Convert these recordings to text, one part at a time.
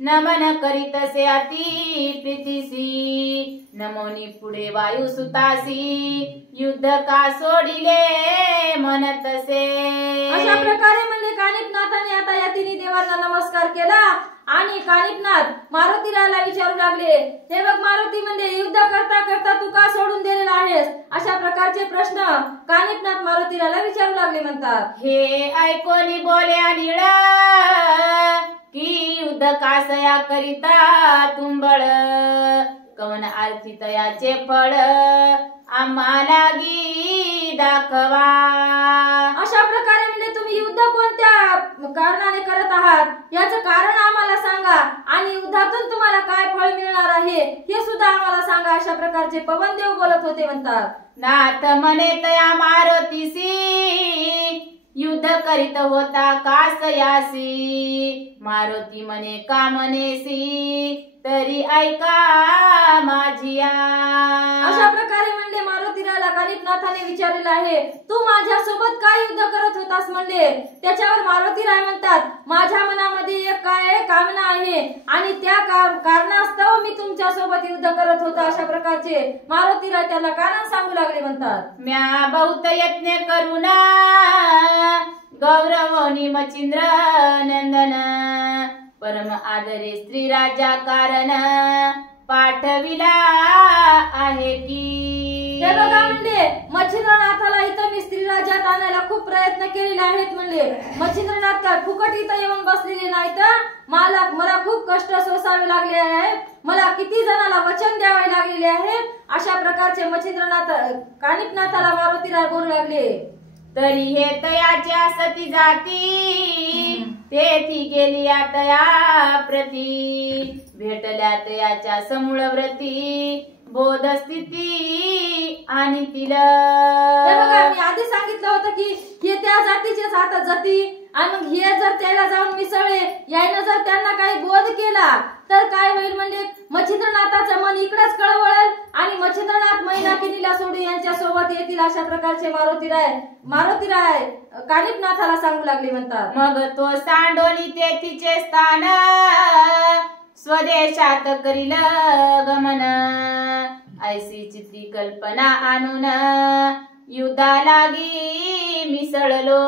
नमन करीतसे अति प्रीतीसी नमोनी पुढे वायू सुतासी युद्ध का सोडिले म्हणतसे। अशा प्रकारे म्हणजे कानिपनाथाने आता या तिन्ही देवांना नमस्कार केला आणि कानिपनाथ मारुतीला विचारू लागले, हे बघ मारुती म्हणजे युद्ध करता करता तू का सोडून दिलेला आहेस? अशा प्रकारचे प्रश्न कानिपनाथ मारुतीला विचारू लागले म्हणतात। हे ऐकोनी बोल्या निळा की युद्ध कासया करिता तुंबळ कवन आरती तयाचे फळ आम्हाला गी दाखवा। अशा प्रकारे म्हणजे तुम्ही युद्ध कोणत्या कारणाने करत आहात याचं कारण आम्हाला सांगा आणि युद्धातून तुम्हाला काय फळ मिळणार आहे हे सुद्धा आम्हाला सांगा। अशा प्रकारचे पवनदेव बोलत होते म्हणतात। नाथ म्हणे तया मारुतीसी युद्ध करीत होता कासयासी मारुती म्हणे का म्हणेसी तरी ऐका माझिया। अशा प्रकारे म्हणले मारुतीला कानिपनाथाने विचारलेलं आहे, तू माझ्या सोबत काय युद्ध करत होतास म्हणले। त्याच्यावर मारुतीराय म्हणतात, माझ्या मनामध्ये एक काय कामना आहे आणि त्या कारणास्तव मी तुमच्या सोबत युद्ध करत होता। अशा प्रकारचे मारुतीराय त्याला कारण सांगू लागले म्हणतात। म्या बहुत यत्न करून गौरवनी मचिंद्र नंदन परम आदरे स्त्री राजा कारण पाठविला आहे की। हे बघा म्हणले मच्छिंद्रनाथाला इथं मी स्त्री राज्यात आणायला खूप प्रयत्न केलेले आहेत म्हणले। मच्छिंद्रनाथ काय फुकट इथं येऊन बसलेले नाहीत, मला खूप कष्ट सोसावे लागले आहेत, मला किती जणांना वचन द्यावे लागलेले आहे। अशा प्रकारचे मच्छिंद्रनाथ कानिपनाथाला मारुतीराय बोलू लागले। तरी हे तयाच्या सती जाती तेथी गेली तया प्रती भेटल्या तयाच्या समूळ व्रती बोध स्थिती आणि तिला। बघा मी आधी सांगितलं होतं की हे त्या जातीचेच आता जाती आणि मग हे जर त्याला जाऊन मिसळले याने जर त्यांना काही बोध केला तर काय होईल म्हणजे मच्छिंद्रनाथाचं मन इकडेच कळवळेल आणि मच्छिंद्रनाथ मैनाकिनीला सोडून यांच्या सोबत येतील। अशा प्रकारचे मारुतीराय कानिपनाथाला सांगू लागले म्हणतात। मग तो सांडोनी तेथीचे स्थान स्वदेशात करील गमन ऐसी चित्री कल्पना आणून युद्धा लागी मिसळलो।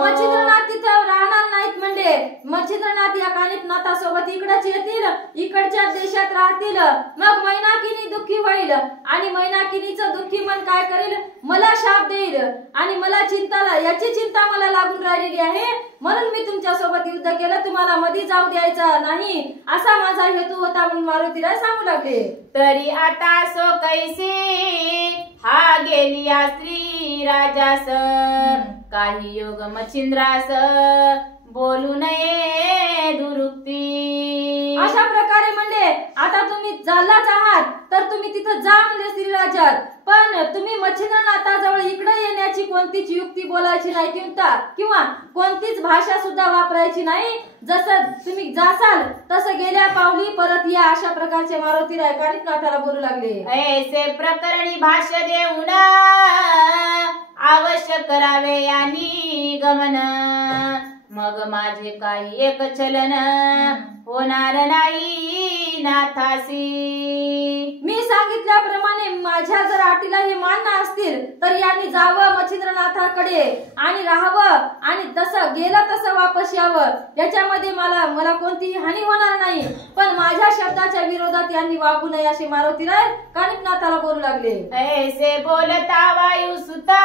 मच्छिंद्रनाथ तिथं राहणार नाहीत म्हणजे मच्छिंद्रनाथ या कानिपनाथासोबत इकडेच येतील, इकडच्या देशात राहतील। मग मैनाकिनी दुःखी होईल आणि मैनाकिनीचं दुःखी मन काय करेल, मला शाप देईल आणि मला याची चिंता मला लागून राहिलेली आहे, म्हणून मी तुमच्या सोबत युद्ध केलं, तुम्हाला मध्ये जाऊ द्यायचा नाही असा माझा हेतू होता म्हणून मारुतीराय सांगू लागले। तरी आता सो कैसी हा गेली स्त्री राजास काही योग मच्छिंद्रास बोलू नये दुरुक्ती। अशा प्रकारे म्हणजे आता तुम्ही चाललाच आहात तर तुम्ही तिथं जा म्हणजे स्त्री राज्यात, पण तुम्ही मच्छिंद्रनाथाजवळ इकडे येण्याची कोणतीच युक्ती बोलायची नाही किंवा कोणतीच भाषा सुद्धा वापरायची नाही। जसं तुम्ही जासाल तसं गेल्या पावली परत या। अशा प्रकारचे मारुतीराय कानिपनाथाला बोलू लागले। ऐसे प्रकरणी भाष्य देऊन आवश्यक करावे यांनी गमन मग माझे काही एक चलन होणार नाही नाथासी। मी सांगितल्याप्रमाणे माझ्या जर अटीला हे मान्य असतील तर यांनी जावं मच्छिंद्रनाथाकडे आणि राहावं आणि तसं गेलं तसं वापस यावं, याच्यामध्ये मला कोणतीही हानी होणार नाही, पण माझ्या शब्दाच्या विरोधात यांनी वागू नये असे मारुतीराय कानिपनाथाला बोलू लागले। ऐसे बोलता वायू सुता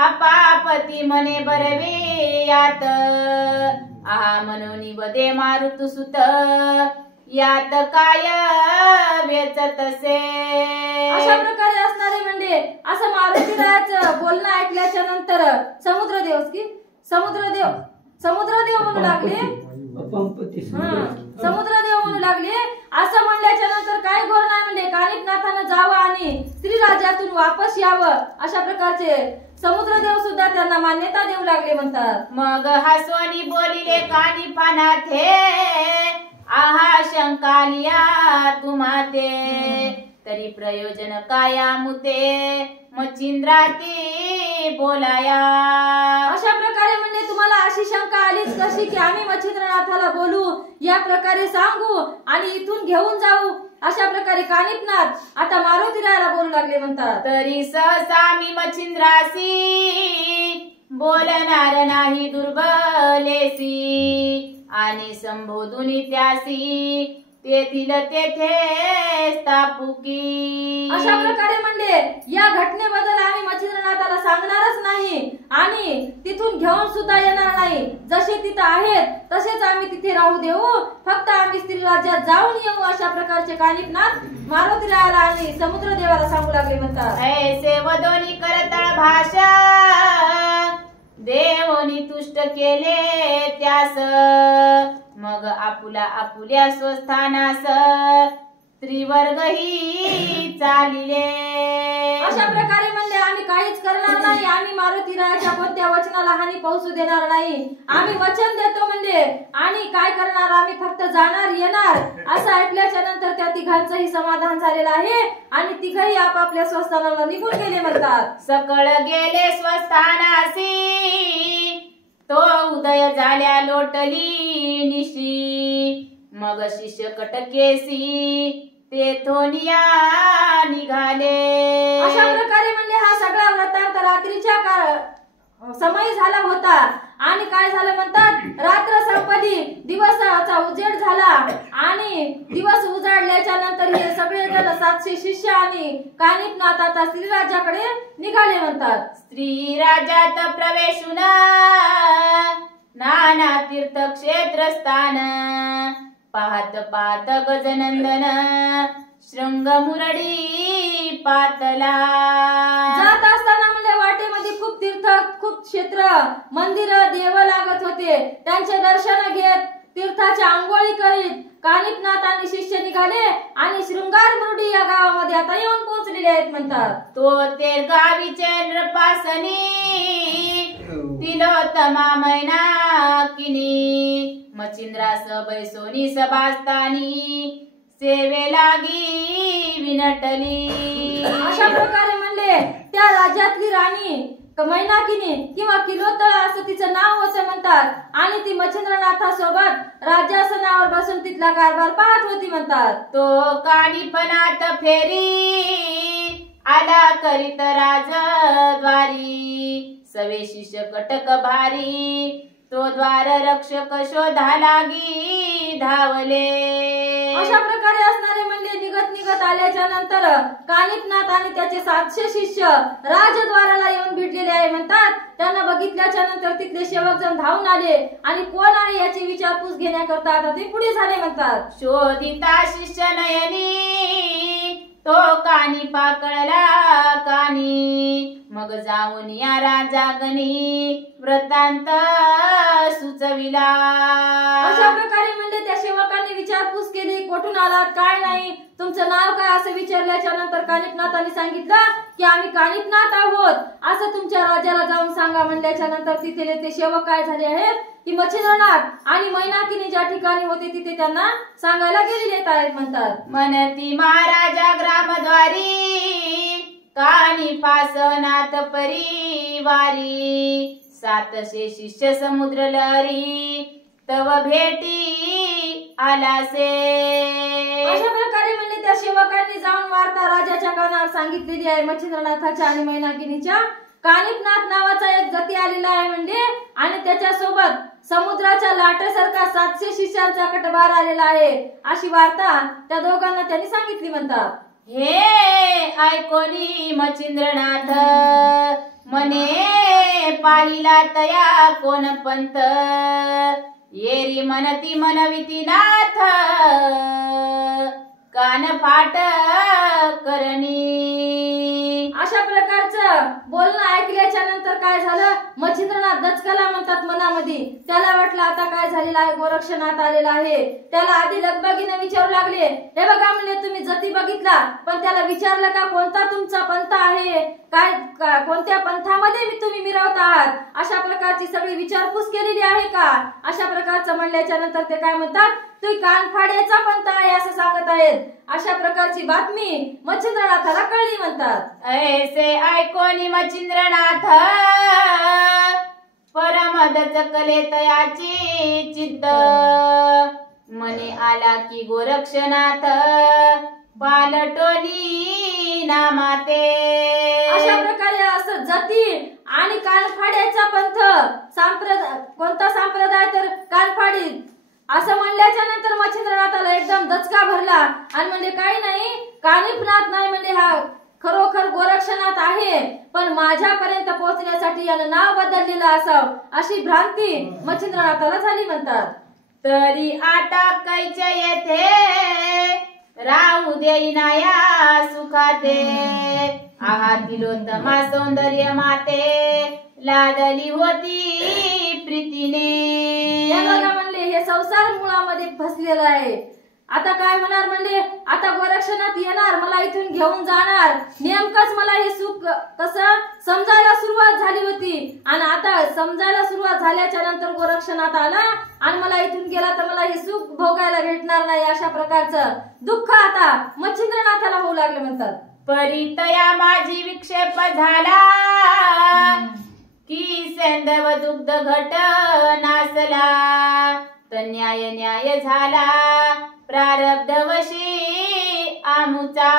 आपापती म्हणे बरवे यात आहा मनोनी वदे मारुत सुत यात काय वेचतसे। अशा प्रकारे असणारे म्हणजे असं मारुतीरायाचं बोलणं ऐकल्याच्या नंतर समुद्रदेव म्हणू लागले। समुद्रदेव म्हणू लागले असं म्हणल्याच्या नंतर काय घोर नाही म्हणजे कानिपनाथानं जावं आणि स्त्री राज्यातून वापस यावं। अशा प्रकारचे समुद्रदेव सुद्धा त्यांना मान्यता देऊ लागले म्हणतात। मग हसवणी बोलिले कानिपनाथे आहा शंकालिया तुम्हाते तरी प्रयोजन काया मुते मच्छिंद्राती बोलाया। अशा प्रकारे म्हणजे तुम्हाला अशी शंका आलीच कशी की आम्ही मच्छिंद्रनाथाला बोलू, या प्रकारे सांगू आणि इथून घेऊन जाऊ. अशा प्रकारे कानिपनाथ आता मारुतीरायाला बोलू लागले म्हणतात. तरी सहसा मी मच्छिंद्रासी बोलणार नाही दुर्बलेसी, आणि संबोधुनी त्यासी तेथील तेथे स्थापुकी. अशा प्रकारे म्हणले या घटनेबद्दल आम्ही मच्छिंद्रनाथाला सांगणारच नाही आणि तिथून घेऊन सुद्धा येणार नाही. जसे तिथे आहेत तसेच आम्ही तिथे राहू देऊ, फक्त आम्ही स्त्री राज्यात जाऊन येऊ. अशा प्रकारचे कानिपनाथ मारुतीरायाला आणि समुद्रदेवाला सांगू लागले म्हणतात. ऐसे वदोनी करतळ भाषा देवोनी तुष्ट केले त्यास, मग आपुला आपुल्या स्वस्थानास त्रिवर्गही चालिले. अशा प्रकारे म्हणले आम्ही काहीच करणार नाही, आम्ही मारुतीरायाच्या कोणत्या वचनाला हानी पोहोचू देणार नाही. आम्ही वचन देतो म्हणले आणि काय करणार, आम्ही फक्त जाणार येणार. असं ऐकल्याच्या नंतर त्या तिघांचंही समाधान झालेलं आहे आणि तिघही आपापल्या स्वस्थानाला निघून गेले म्हणतात. सकळ गेले स्वस्थानासी तो उदय झाल्या लोटली निशी, मग शिष्य कटकेसी तेथोनिया निघाले. अशा प्रकारे म्हणजे हा सगळा वृत्तांत रात्रीच्या समय झाला होता आणि काय झालं म्हणतात, रात्र संपली, दिवसाचा उजेड झाला आणि दिवस उजाडल्याच्या नंतर हे सगळे जण 700 शिष्य आणि कानिपनाथ आता श्रीराजाकडे निघाले म्हणतात. स्त्री राज्यात प्रवेशून नाना तीर्थक्षेत्र स्थान, पाहत पाहत गजनंदन शृंग मुरडी पातला. जात असताना म्हणजे वाटेमध्ये खूप तीर्थ, खूप क्षेत्र, मंदिर, देव लागत होते. त्यांचे दर्शन घेत तीर्थाच्या आंघोळी करीत कानिपनाथ आणि शिष्य निघाले आणि शृंगार मुरडी या गावामध्ये आता येऊन पोहोचलेले आहेत म्हणतात. तो ते गावीचे नृपासनी तिलोत्तमा मैना किनी, मच्छिंद्रास बैसोनी सभास्थानी सेवे लागी विनटली. अशा प्रकारे म्हणले त्या राज्यातली राणी मैनाकिनी किंवा किलोत्तळा असं तिचं नाव होतं म्हणतात आणि ती मच्छिंद्रनाथासोबत राज्यासनावर बसून तिथला कारभार पाहत होती म्हणतात. तो कानिपनाथ फेरी आला करीत राजद्वारी, सवे शिष्य कटक भारी तो द्वार रक्षक शोधा लागी धावले. अशा प्रकारे असणारे म्हणले निघत निघत आल्याच्या नंतर कानिपनाथ आणि त्याचे 700 शिष्य राजद्वाराला येऊन भिडलेले आहे म्हणतात. त्यांना बघितल्याच्या नंतर तिथले सेवक जण धावून आले आणि कोण आहे याची विचारपूस घेण्याकरता आता ते पुढे झाले म्हणतात. शोधिता शिष्य नयनी तो कानी पाकळला कानी, मग जाऊन या राजागणी वृत्तांत सुचविला. अशा प्रकारे म्हणजे त्या सेवकांनी विचारपूस केली, कुठून आलात, काय नाही, तुमचं नाव काय असं विचारल्याच्या नंतर कानिपनाथांनी सांगितलं की आम्ही कानिपनाथ आहोत असं तुमच्या राजाला जाऊन सांगा. म्हणल्याच्या नंतर तिथे ते सेवक काय झाले आहेत की मच्छिंद्रनाथ आणि मैनाकिनी ज्या ठिकाणी होते तिथे त्यांना सांगायला गेलेले आहेत म्हणतात. म्हणती महाराजा ग्रामद्वारी कानिपासनाथ परिवारी, 700 शिष्य समुद्र लहरी तव भेटी आलासे. अशा प्रकारे म्हणले त्या सेवकांनी जाऊन वार्ता राजाच्या कानावर सांगितलेली आहे. मच्छिंद्रनाथाच्या आणि मैनाकिनीच्या कानिपनाथ नावाचा एक जती आलेला आहे म्हणजे आणि त्याच्या सोबत समुद्राच्या लाटेसारखा 700 शिष्यांचा कटभार आलेला आहे अशी वार्ता त्या दोघांना त्यांनी सांगितली म्हणतात. हे ऐकोनी मच्छिंद्रनाथ मने पाहिला तया कोण पंत, येरी मनती मनविती नाथ कान फाट करणी. अशा प्रकारचं बोलणं ऐकल्याच्या नंतर काय झालं, मच्छिंद्रनाथ दचकला म्हणतात मनामध्ये. त्याला वाटलं आता काय झालेलं आहे, गोरक्षनाथ आलेला आहे. त्याला आधी लगबगीने विचारू लागले, हे बघा म्हणले तुम्ही जती बघितला पण त्याला विचारलं का कोणता तुमचा पंथ आहे, काय कोणत्या पंथामध्ये तुम्ही मिरवत आहात, अशा प्रकारची सगळी विचारपूस केलेली आहे का. अशा प्रकारचं म्हणल्याच्या नंतर ते काय म्हणतात, तू कानफाड्याचा पंथ आहे असं सांगत आहेत. अशा प्रकारची बातमी मच्छिंद्रनाथाला कळली म्हणतात. ऐसे ऐकोनी मच्छिंद्रनाथ परम दचकले तयाची चित्त, मने आला की गोरक्षनाथ पालटोनी नामाते. अशा प्रकारे असं जाती आणि कानफाड्याचा पंथ, कोणता संप्रदाय तर कानफाडी असं म्हणल्याच्या नंतर मच्छिंद्रनाथाला एकदम दचका भरला आणि म्हणजे काही नाही, कानिफनाथ नाही म्हणजे हा खरोखर गोरक्षनाथ आहे, पण माझ्यापर्यंत पोहोचण्यासाठी यानं नाव बदललेलं असावं अशी भ्रांती मच्छिंद्रनाथाला झाली म्हणतात. तरी आता कैच्या येथे राहू देईना या सुखाते, आहा तिलोत्तमा सौंदर्य माते लादली होती प्रीतीने. याला म्हणले हे संसार मुळामध्ये फसलेलं आहे. आता काय होणार म्हणजे आता गोरक्षनाथ येणार, मला इथून घेऊन जाणार. नेमकंच मला हे सुख कसं समजायला सुरुवात झाली होती आणि आता समजायला सुरुवात झाल्याच्या नंतर गोरक्षनाथ आला आणि मला इथून गेला तर मला हे सुख भोगायला भेटणार नाही, अशा प्रकारचं दुःख आता मच्छिंद्रनाथाला होऊ लागले म्हणतात. परितया माझी विक्षेप झाला की सेंदव दुग्ध घट नासला, तन्याय न्याय झाला प्रारब्धवशी आमुचा.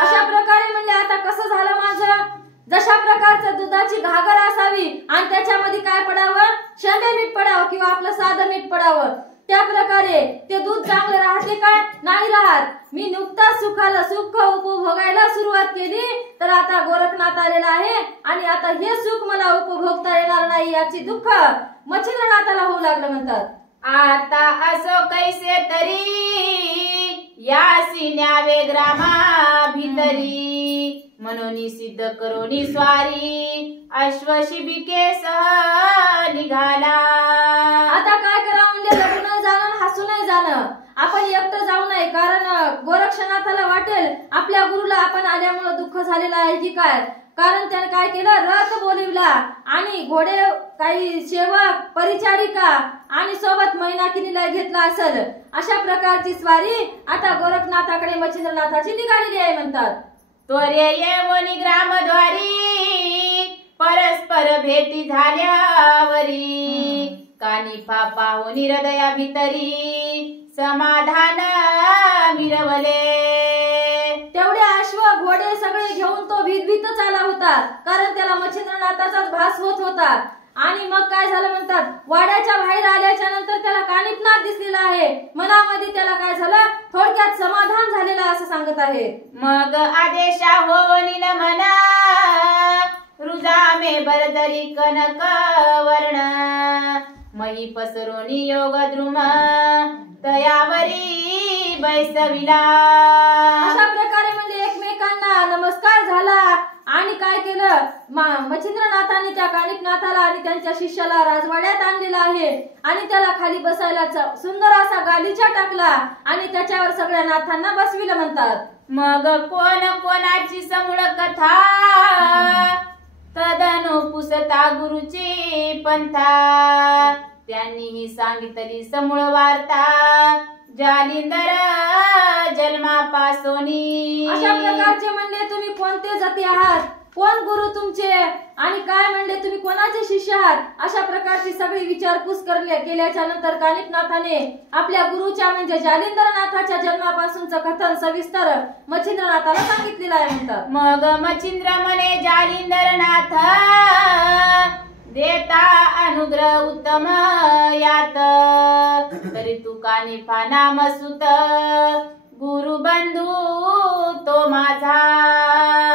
अशा प्रकारे म्हणजे आता कसं झालं माझं, जशा प्रकारचं दुधाची घागर असावी आणि त्याच्यामध्ये काय पडावं, शेंदे मीठ पडावं किंवा आपलं साधं मीठ पडावं, त्या प्रकारे ते दूध चांगलं राहते काय, नाही राहत. मी नुकताच सुख उपभोगायला सुरुवात केली तर आता गोरखनाथ आलेला आहे आणि आता हे सुख मला उपभोगता येणार नाही याची दुःख मच्छिंद्रनाथाला होऊ लागलं म्हणतात. आता असो कैसे तरी यासी न्यावे ग्रामा भितरी, म्हणून सिद्ध करोनी स्वारी अश्वशिबिके सह निघाला. आता काय करावं म्हणजे लग्न नाही जाणं, हसू नाही जाणं, आपण एकटं जाऊ नये, कारण गोरक्षनाथाला वाटेल आपल्या गुरुला आपण आल्यामुळे दुःख झालेलं आहे की काय, कारण त्याने काय केलं, रथ बोलिवला आणि घोडे, काही सेवक, परिचारिका आणि सोबत मैनाकिनीला घेतला असेल. अशा प्रकारची स्वारी आता गोरखनाथाकडे मच्छिंद्रनाथाची निघालेली आहे म्हणतात. त्वरे येवोनी ग्रामद्वारी परस्पर भेटी झाल्यावरी, कानिफा पाहुनी हृदया भितरी समाधान मिरवले. तेवढे अश्व घोडे सगळे घेऊन तो भीतभीतच आला होता, कारण त्याला मच्छिंद्रनाथाचाच भास होत होता. आणि मग काय झालं म्हणतात, वाड्याच्या बाहेर आल्याच्या नंतर त्याला कानिफनाथ दिसलेला आहे. मनामध्ये त्याला काय झालं, थोडक्यात समाधान झालेलं असं सांगत आहे. मग आदेशा होनी न म्हणा रुजामे बरदरी कनक वर्ण, मही पसरोनी योग द्रुम तयावरी बैसविला. अशा प्रकारे म्हणजे एकमेकांना नमस्कार झाला आणि काय केलं, मच्छिंद्रनाथाने त्या कानिफनाथाला आणि त्यांच्या शिष्याला राजवाड्यात आणलेला आहे आणि त्याला खाली बसायला सुंदर असा गालिचा टाकला आणि त्याच्यावर सगळ्या नाथांना बसविलं म्हणतात. मग कोण कोणाची समूळ कथा तदनु पुसता गुरुची पंथा, त्यांनीही सांगितली समूळ वार्ता जालिंदर जन्मापासोनी. अशा प्रकारचे म्हणले तुम्ही कोणते जाती आहात, कोण गुरु तुमचे आणि काय म्हणले तुम्ही कोणाचे शिष्य आहात, अशा प्रकारची सगळी विचारपूस केल्याच्या नंतर कानिफनाथाने आपल्या गुरुच्या म्हणजे जालिंदरनाथाच्या जन्मापासूनचं कथन सविस्तर मच्छिंद्रनाथाला सांगितलेलं आहे म्हणतात. मग मच्छिंद्र म्हणे जालिंदरनाथ देता अनुग्रह उत्तम यात, तरी तू कानिफा नाम सुत गुरु बंधू तो माझा.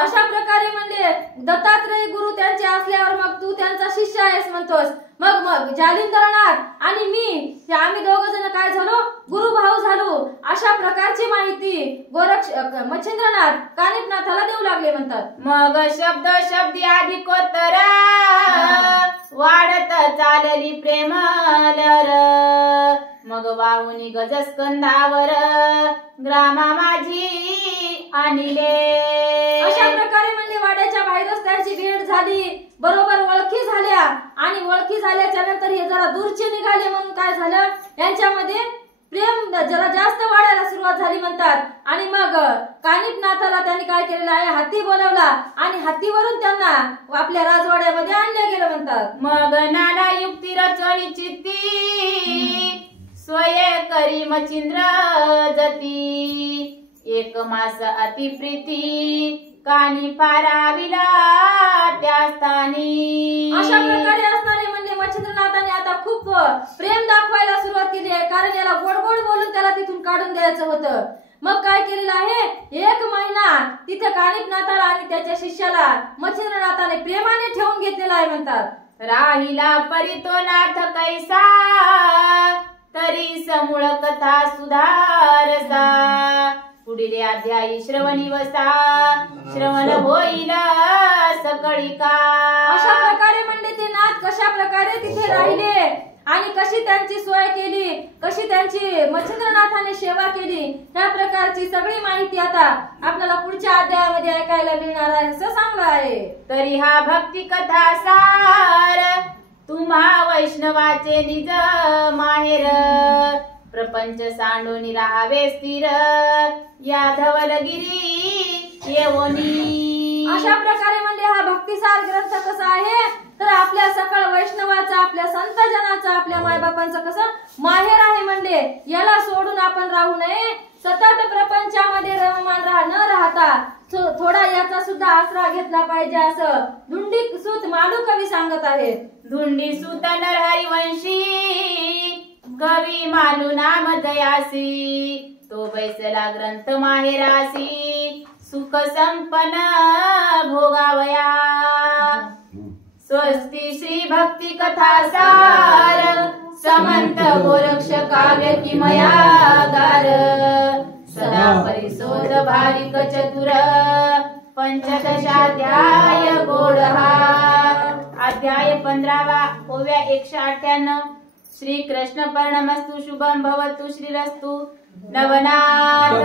अशा प्रकारे म्हणजे दत्तात्रय गुरु त्यांचे असल्यावर मग तू त्यांचा शिष्य आहेस म्हणतोस. मग जालिंदरनाथ आणि मी आम्ही दोघ जण काय झालो, गुरु भाऊ झालो, अशा प्रकारची माहिती मच्छिंद्रनाथ कानिफनाथाला देऊ लागले म्हणतात. मग शब्द शब्दी अधिकोत्तर वाढत चालली प्रेम लहर, मग वाहुनी गजस्कंधावर ग्रामा माझी आणले. अशा प्रकारे म्हणजे वाड्याच्या बाहेरच त्यांची भेट झाली, बरोबर ओळखी झाल्या आणि ओळखी झाल्याच्या नंतर हे जरा दूरचे निघाले म्हणून काय झालं, यांच्यामध्ये प्रेम जरा जास्त वाढायला सुरुवात झाली म्हणतात. आणि मग कानिफनाथाला त्यांनी काय केलेलं आहे, हत्ती बोलवला आणि हत्तीवरून त्यांना आपल्या राजवाड्यामध्ये आणले गेलं म्हणतात. मग नाना युक्ती रचली चित्ती स्वये करी मचिंद्र जती एक मास अति प्रीती कानी पाराविला त्या स्थानी. अशा प्रकारे असणारे म्हणजे मच्छिंद्रनाथाने आता खूप प्रेम दाखवायला सुरुवात केली आहे, कारण याला गोड गोड बोलून त्याला तिथून काढून द्यायचं होतं. मग काय केलेलं आहे, 1 महिना तिथे कानिफनाथाला आणि त्याच्या शिष्याला मच्छिंद्रनाथाने प्रेमाने ठेवून घेतलेला आहे म्हणतात. राहिला परितो नाथ कैसा तरी समूळ कथा सुधारसा पुढील अध्यायी श्रवणी वसा श्रवण होईल सकळी का. अशा प्रकारे म्हणजे ते नाथ कशा प्रकारे तिथे राहिले आणि कशी त्यांची सोय केली, कशी त्यांची मच्छिंद्रनाथाने सेवा केली, ह्या प्रकारची सगळी माहिती आता आपल्याला पुढच्या अध्यायामध्ये ऐकायला मिळणार आहे असं सांगलं आहे. तरी हा भक्ती कथा सार तुम्हा वैष्णवाचे निज माहेर प्रपंच सांडून राहावे स्थिर या धवलगिरी येवोनी. अशा प्रकारे म्हणजे हा भक्तिसार ग्रंथ कसा आहे, तर आपल्या सकळ वैष्णवाचा, आपल्या संत जनाचा, आपल्या मायबापांचं कसं माहेर आहे म्हणजे याला सोडून आपण राहू नये. सतत प्रपंचामध्ये रममान न राहता थोडा याचा सुद्धा आसरा घेतला पाहिजे असं धुंडी सूत मालू कवी सांगत आहेत. धुंडी सूत नरहरिवंशी कवी मालू नाम दयासी तो बैसला ग्रंथ माहेरासी सुख संपन्न भोगावया. स्वस्ती श्री भक्ती कथा सार समंत गोरक्ष काव्य किमयागार सदा परिशोध भाविक चतुर पंचदशाध्याय गोडहा. अध्याय 15 ओव्या 198. श्री कृष्ण पर्णमस्तु शुभम भवतु श्रीरस्तु नवनाथ